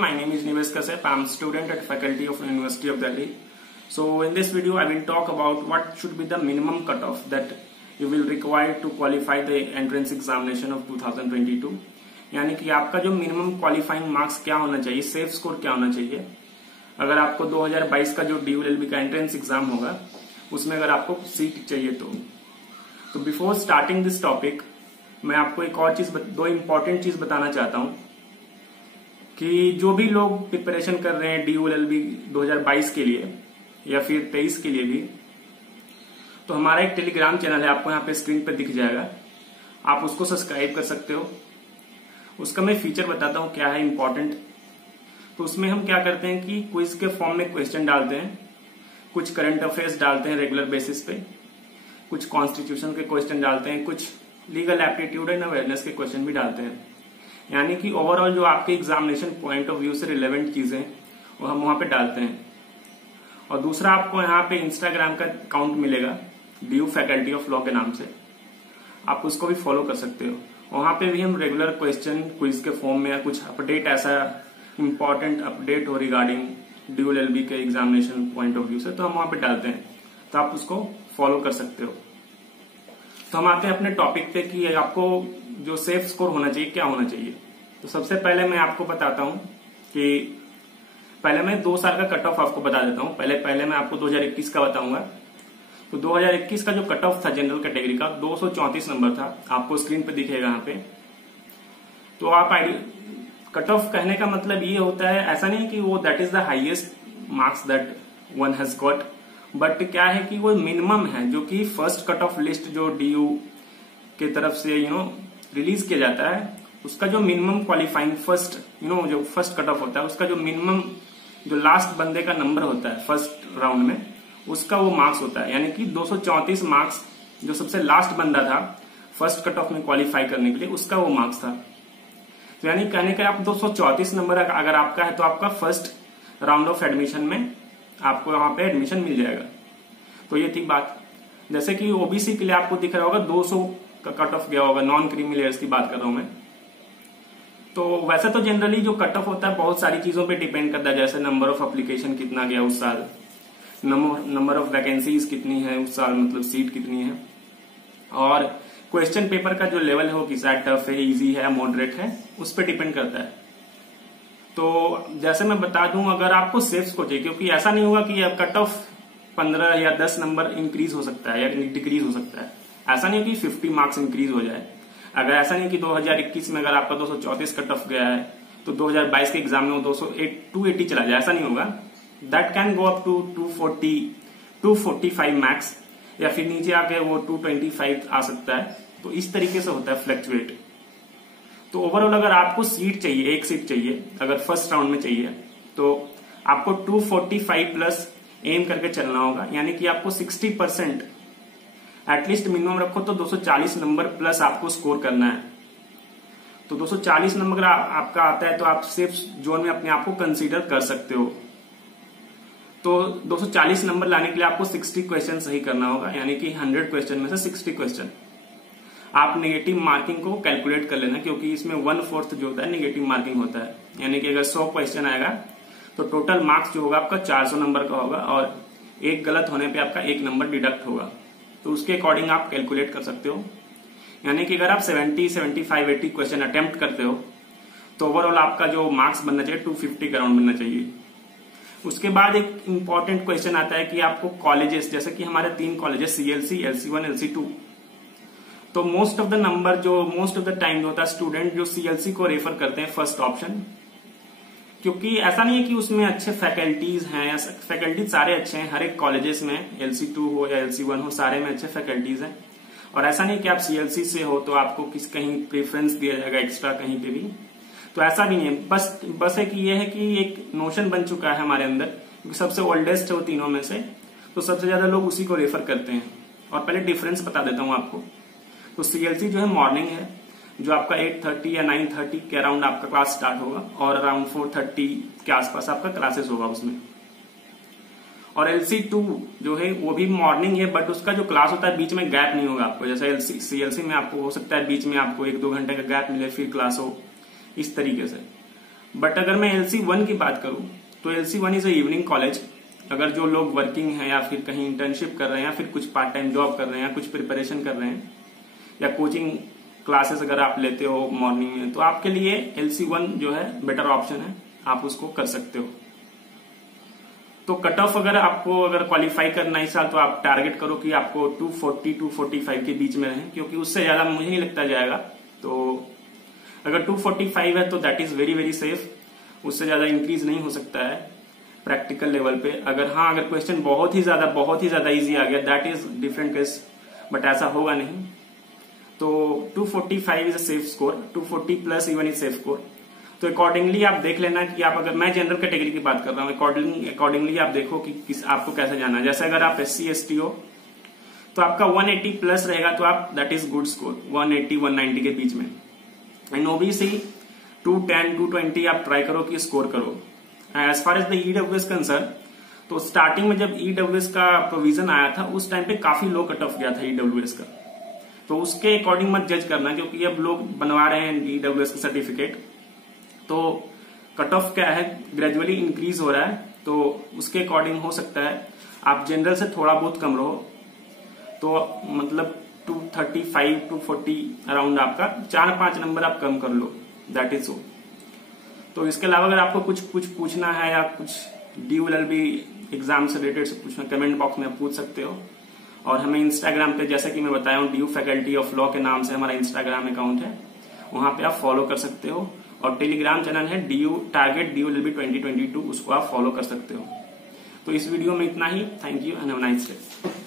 my name is Nivesh Kasep. I'm a student at Faculty of University of Delhi. So in this video I will talk about what should be the minimum cutoff that you will require to qualify the entrance examination of 2022. यानी कि आपका जो minimum qualifying marks क्या होना चाहिए, safe score क्या होना चाहिए अगर आपको 2022 का जो DULLB का एंट्रेंस एग्जाम होगा उसमें अगर आपको सीट चाहिए तो बिफोर स्टार्टिंग दिस टॉपिक मैं आपको एक और चीज, दो इंपॉर्टेंट चीज बताना चाहता हूं कि जो भी लोग प्रिपरेशन कर रहे हैं DULLB 2022 के लिए या फिर 23 के लिए भी, तो हमारा एक टेलीग्राम चैनल है, आपको यहाँ पे स्क्रीन पे दिख जाएगा, आप उसको सब्सक्राइब कर सकते हो। उसका मैं फीचर बताता हूँ क्या है इंपॉर्टेंट। तो उसमें हम क्या करते हैं कि क्विज के फॉर्म में क्वेश्चन डालते हैं, कुछ करंट अफेयर्स डालते हैं रेगुलर बेसिस पे, कुछ कॉन्स्टिट्यूशन के क्वेश्चन डालते हैं, कुछ लीगल एप्टीट्यूड एंड अवेयरनेस के क्वेश्चन भी डालते हैं। यानी कि ओवरऑल जो आपके एग्जामिनेशन पॉइंट ऑफ व्यू से रिलेवेंट चीजें वो हम वहां पे डालते हैं। और दूसरा आपको यहाँ पे इंस्टाग्राम का अकाउंट मिलेगा DU फैकल्टी ऑफ लॉ के नाम से, आप उसको भी फॉलो कर सकते हो। वहां पे भी हम रेगुलर क्वेश्चन क्विज के फॉर्म में या कुछ अपडेट, ऐसा इंपॉर्टेंट अपडेट हो रिगार्डिंग DULLB के एग्जामिनेशन पॉइंट ऑफ व्यू से, तो हम वहां पे डालते हैं, तो आप उसको फॉलो कर सकते हो। तो हम आते हैं अपने टॉपिक पे कि आपको जो सेफ स्कोर होना चाहिए क्या होना चाहिए। तो सबसे पहले मैं आपको बताता हूं कि पहले मैं 2 साल का कट ऑफ आपको बता देता हूं। पहले मैं आपको 2021 का बताऊंगा। तो 2021 का जो कट ऑफ था जनरल कैटेगरी का 234 नंबर था, आपको स्क्रीन पे दिखेगा यहाँ पे। तो आप कट ऑफ कहने का मतलब ये होता है, ऐसा नहीं कि वो that is the highest marks that one has got, but क्या है कि वो मिनिमम है जो कि फर्स्ट कट ऑफ लिस्ट जो DU के तरफ से रिलीज किया जाता है, उसका जो मिनिमम क्वालिफाइंग फर्स्ट जो फर्स्ट कट ऑफ होता है, उसका जो मिनिमम जो लास्ट बंदे का नंबर होता है फर्स्ट राउंड में, उसका वो मार्क्स होता है। यानी कि 234 मार्क्स जो सबसे लास्ट बंदा था फर्स्ट कट ऑफ में क्वालिफाई करने के लिए, उसका वो मार्क्स था। तो यानी कहने का आप 234 नंबर अगर आपका है तो आपका फर्स्ट राउंड ऑफ एडमिशन में आपको वहां पे एडमिशन मिल जाएगा। तो ये थी बात। जैसे कि OBC के लिए आपको दिख रहा होगा 200 का कट ऑफ गया होगा, नॉन क्रीमी लेयर्स की बात कर रहा हूं मैं। तो वैसे तो जनरली जो कट ऑफ होता है बहुत सारी चीजों पे डिपेंड करता है, जैसे नंबर ऑफ एप्लीकेशन कितना गया उस साल, नंबर ऑफ वैकेंसीज कितनी है उस साल, मतलब सीट कितनी है, और क्वेश्चन पेपर का जो लेवल है वो कितना टफ है, इजी है, मॉडरेट है, उस पर डिपेंड करता है। तो जैसे मैं बता दूं, अगर आपको सेफ स्कोर चाहिए, क्योंकि ऐसा नहीं होगा कि कट ऑफ 15 या 10 नंबर इंक्रीज हो सकता है या डिक्रीज हो सकता है, ऐसा नहीं कि 50 मार्क्स इंक्रीज हो जाए। अगर ऐसा नहीं कि 2021 में अगर आपका 234 कट ऑफ गया है तो 2022 के एग्जाम में वो 280 चला जाए, ऐसा नहीं होगा। That can go up to 240, 245 max, या फिर नीचे आके वो 225 आ सकता है। तो इस तरीके से होता है फ्लक्चुएट। तो ओवरऑल अगर आपको सीट चाहिए, एक सीट चाहिए, अगर फर्स्ट राउंड में चाहिए, तो आपको 245 प्लस एम करके चलना होगा। यानी कि आपको 60% एटलीस्ट मिनिमम रखो तो 240 नंबर प्लस आपको स्कोर करना है। तो 240 नंबर आपका आता है तो आप सेफ जोन में अपने आप को कंसीडर कर सकते हो। तो 240 नंबर लाने के लिए आपको 60 क्वेश्चन सही करना होगा, यानी कि 100 क्वेश्चन में से 60 क्वेश्चन। आप नेगेटिव मार्किंग को कैलकुलेट कर लेना, क्योंकि इसमें 1/4 जो होता है नेगेटिव मार्किंग होता है। यानी कि अगर 100 क्वेश्चन आएगा तो टोटल मार्क्स जो होगा आपका 400 नंबर का होगा, और एक गलत होने पे आपका 1 नंबर डिडक्ट होगा। तो उसके अकॉर्डिंग आप कैलकुलेट कर सकते हो। यानी कि अगर आप 70, 75, 80 क्वेश्चन अटेम्प्ट करते हो तो ओवरऑल आपका जो मार्क्स बनना चाहिए 250 के अराउंड बनना चाहिए। उसके बाद एक इंपॉर्टेंट क्वेश्चन आता है कि आपको कॉलेजेस, जैसे कि हमारे 3 कॉलेजेस CLC, LC1, LC2, तो मोस्ट ऑफ द टाइम होता है स्टूडेंट जो CLC को रेफर करते हैं फर्स्ट ऑप्शन, क्योंकि ऐसा नहीं है कि उसमें अच्छे फैकल्टीज हैं, फैकल्टीज सारे अच्छे हैं हर एक कॉलेजेस में, LC2 हो या LC1 हो, सारे में अच्छे फैकल्टीज हैं। और ऐसा नहीं कि आप CLC से हो तो आपको कहीं प्रेफरेंस दिया जाएगा एक्स्ट्रा कहीं पे भी, तो ऐसा भी नहीं है। बस है कि ये है कि एक नोशन बन चुका है हमारे अंदर, क्योंकि सबसे ओल्डेस्ट है वो तीनों में से, तो सबसे ज्यादा लोग उसी को रेफर करते हैं। और पहले डिफरेंस बता देता हूं आपको। तो CLC जो है मॉर्निंग है, जो आपका 8:30 या 9:30 के अराउंड आपका क्लास स्टार्ट होगा, और अराउंड 4:30 के आसपास आपका क्लासेस होगा उसमें। और LC2 जो है वो भी मॉर्निंग है, बट उसका जो क्लास होता है बीच में गैप नहीं होगा आपको, जैसे CLC में आपको हो सकता है बीच में आपको 1-2 घंटे का गैप मिले फिर क्लास हो, इस तरीके से। बट अगर मैं LC1 की बात करूं तो LC1 is a evening college. अगर जो लोग वर्किंग हैं या फिर कहीं इंटर्नशिप कर रहे हैं या फिर कुछ पार्ट टाइम जॉब कर रहे हैं या कुछ प्रिपरेशन कर रहे हैं या कोचिंग क्लासेस अगर आप लेते हो मॉर्निंग में, तो आपके लिए LC1 जो है बेटर ऑप्शन है, आप उसको कर सकते हो। तो कट ऑफ अगर आपको अगर क्वालिफाई करना है इस साल, तो आप टारगेट करो कि आपको 240 245 के बीच में रहे, क्योंकि उससे ज्यादा मुझे नहीं लगता जाएगा। तो अगर 245 है तो that is very very safe, उससे ज्यादा इंक्रीज नहीं हो सकता है प्रैक्टिकल लेवल पे। अगर क्वेश्चन बहुत ही ज्यादा इजी आ गया, that is different case, but ऐसा होगा नहीं। तो 245 is a safe score, 240 plus even is safe score. तो अकॉर्डिंगली आप देख लेना कि आप, अगर मैं जनरल कैटेगरी की बात कर रहा हूँ, अकॉर्डिंगली आप देखो कि आपको कैसे जाना है। जैसे अगर आप SC ST हो तो आपका 180 प्लस रहेगा, तो आप दैट इज गुड स्कोर, 180 190 के बीच में। एंड OBC 210 220 आप ट्राई करो कि स्कोर करो। As far as the EWS concern, तो स्टार्टिंग में जब EWS का प्रोविजन आया था उस टाइम पे काफी लो कट ऑफ गया था EWS का, तो उसके अकॉर्डिंग मत जज करना, क्योंकि अब लोग बनवा रहे हैं EWS का सर्टिफिकेट, तो कट ऑफ क्या है ग्रेजुअली इंक्रीज हो रहा है, तो उसके अकॉर्डिंग हो सकता है आप जनरल से थोड़ा बहुत कम रहो, तो मतलब 235 240 अराउंड आपका 4-5 नंबर आप कम कर लो, दैट इज सो। तो इसके अलावा अगर आपको कुछ पूछना है या कुछ DU LLB एग्जाम से रिलेटेड से पूछना, कमेंट बॉक्स में आप पूछ सकते हो। और हमें इंस्टाग्राम पे, जैसे कि मैं बताया हूँ, DU फैकल्टी ऑफ लॉ के नाम से हमारा इंस्टाग्राम अकाउंट है, वहां पे आप फॉलो कर सकते हो। और टेलीग्राम चैनल है टारगेट DU LLB 2022, उसको आप फॉलो कर सकते हो। तो इस वीडियो में इतना ही। Thank you and have a nice day.